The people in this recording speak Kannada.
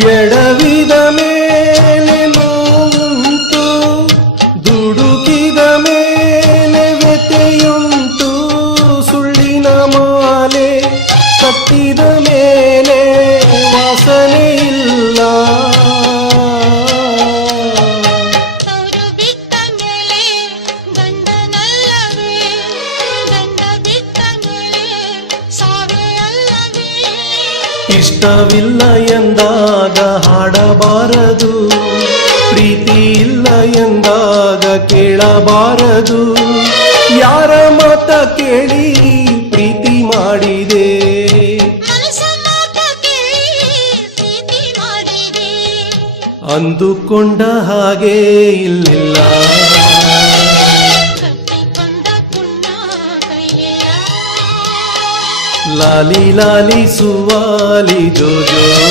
ಎಡವಿದ ಮೇಲೆ ನೋವುಂಟು, ದುಡುಕಿದ ಮೇಲೆ ವ್ಯಥೆಯುಂಟು. ಸುಳ್ಳಿನ ಮಾಲೆ ಕಟ್ಟಿದ ಮೇಲೆ ವಾಸನೆ ಇಲ್ಲ. ಇಷ್ಟವಿಲ್ಲ ಎಂದಾಗ ಹಾಡಬಾರದು, ಪ್ರೀತಿ ಇಲ್ಲ ಎಂದಾಗ ಕೇಳಬಾರದು. ಯಾರ ಮಾತ ಕೇಳಿ ಪ್ರೀತಿ ಮಾಡಿದೆ, ಅಂದುಕೊಂಡ ಹಾಗೆ ಇಲ್ಲಿಲ್ಲ. ಲಾಲಿ ಲಾಲಿ ಸುವಾಲಿ ಜೋ ಜೋ.